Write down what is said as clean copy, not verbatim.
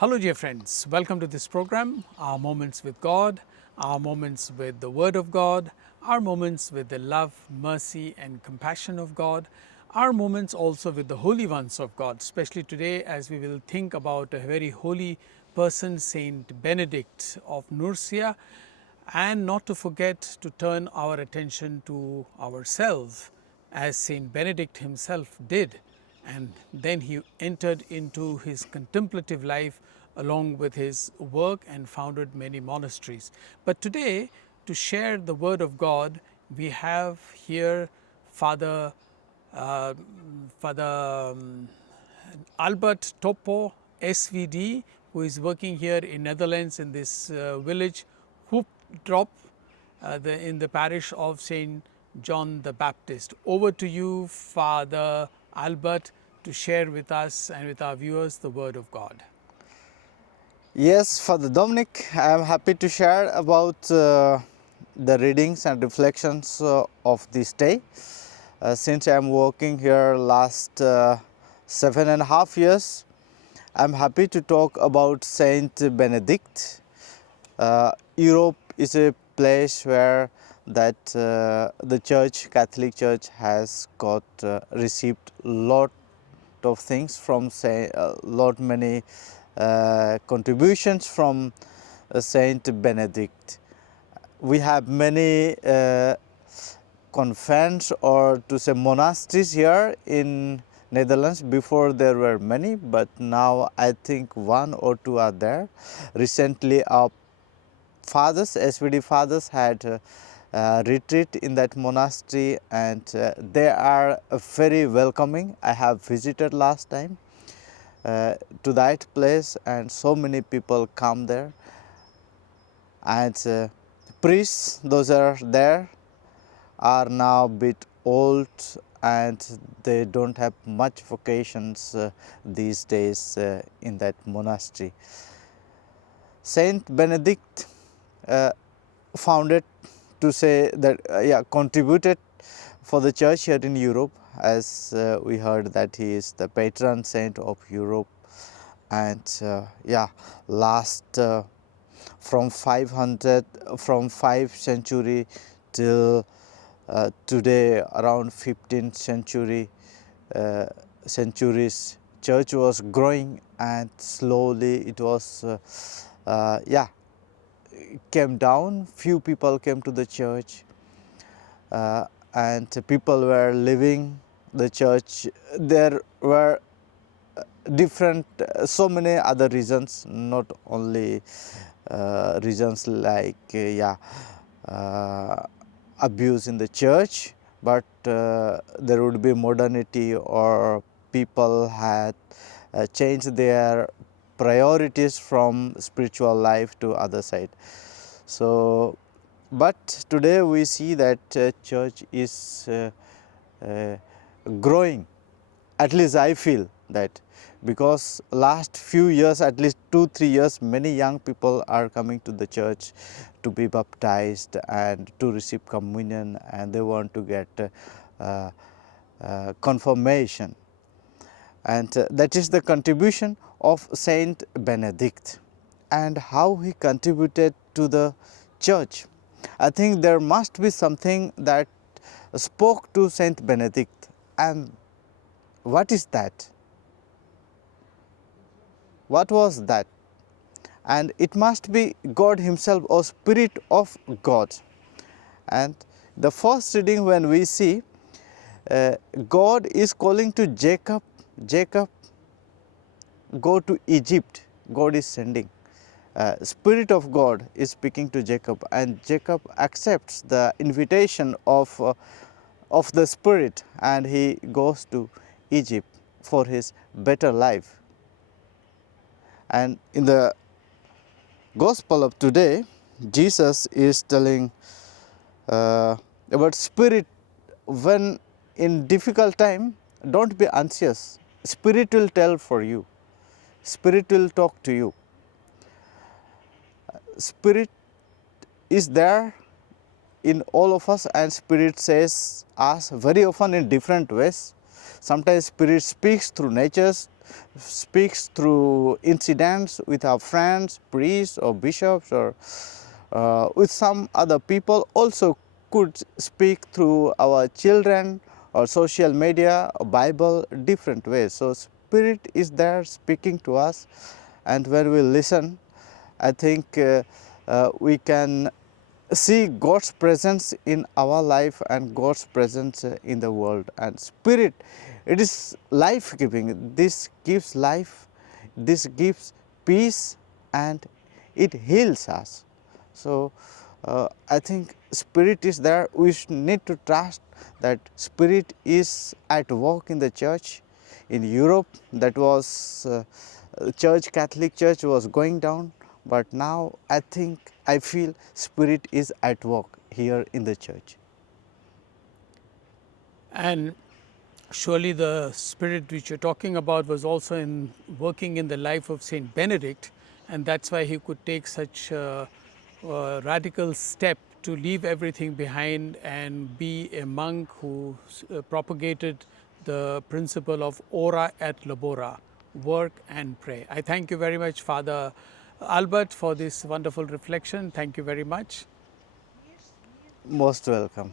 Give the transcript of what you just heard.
Hello dear friends, welcome to this program, our moments with God, our moments with the Word of God, our moments with the love, mercy and compassion of God, our moments also with the holy ones of God, especially today as we will think about a very holy person, Saint Benedict of Nursia, and not to forget to turn our attention to ourselves as Saint Benedict himself did, and then he entered into his contemplative life along with his work and founded many monasteries. But today, to share the word of God, we have here Father uh, Father Albert Topo, SVD, who is working here in Netherlands in this village Hoopdrop in the parish of Saint John the Baptist. Over to you, Father Albert, to share with us and with our viewers the Word of God. Yes, Father Dominic, I am happy to share about the readings and reflections of this day. Since I am working here last 7.5 years, I am happy to talk about Saint Benedict. Europe is a place where the Church, Catholic Church, has got received lot of things from many contributions from Saint Benedict. We have many convents, or to say monasteries, here in Netherlands. Before there were many, but now I think one or two are there. Recently our fathers, SVD fathers, had retreat in that monastery, and they are very welcoming. I have visited last time to that place, and so many people come there, and priests, those are there, are now a bit old and they don't have much vocations these days in that monastery. Saint Benedict founded, to say that contributed for the church here in Europe, as we heard that he is the patron saint of Europe. And last from 5th century till today, around 15th centuries, church was growing, and slowly it was came down. Few people came to the church, and people were leaving the church. There were different so many other reasons, not only reasons like abuse in the church, but there would be modernity, or people had changed their priorities from spiritual life to other side. So but today we see that church is growing. At least I feel that, because last few years, at least 2-3 years, many young people are coming to the church to be baptized and to receive communion, and they want to get confirmation. And that is the contribution of Saint Benedict, and how he contributed to the church. I think there must be something that spoke to Saint Benedict. And what is that? What was that? And it must be God himself, or Spirit of God. And the first reading, when we see God is calling to Jacob, Jacob, go to Egypt. God is sending. Spirit of God is speaking to Jacob, and Jacob accepts the invitation of the Spirit, and he goes to Egypt for his better life. And in the Gospel of today, Jesus is telling about Spirit. When in difficult time, don't be anxious. Spirit will tell for you. Spirit will talk to you. Spirit is there in all of us, and Spirit says us very often in different ways. Sometimes Spirit speaks through natures, speaks through incidents with our friends, priests or bishops, or with some other people, also could speak through our children or social media or Bible, different ways. So Spirit is there speaking to us, and when we listen, I think we can see God's presence in our life and God's presence in the world. And Spirit, it is life giving. This gives life, this gives peace, and it heals us. So I think Spirit is there. We need to trust that Spirit is at work in the church. In Europe, that was church, Catholic Church was going down, but now I feel Spirit is at work here in the church. And surely the spirit which you're talking about was also working in the life of Saint Benedict, and that's why he could take such a radical step to leave everything behind and be a monk who propagated the principle of ora et labora, work and pray. I thank you very much, Father Albert, for this wonderful reflection. Thank you very much. Most welcome.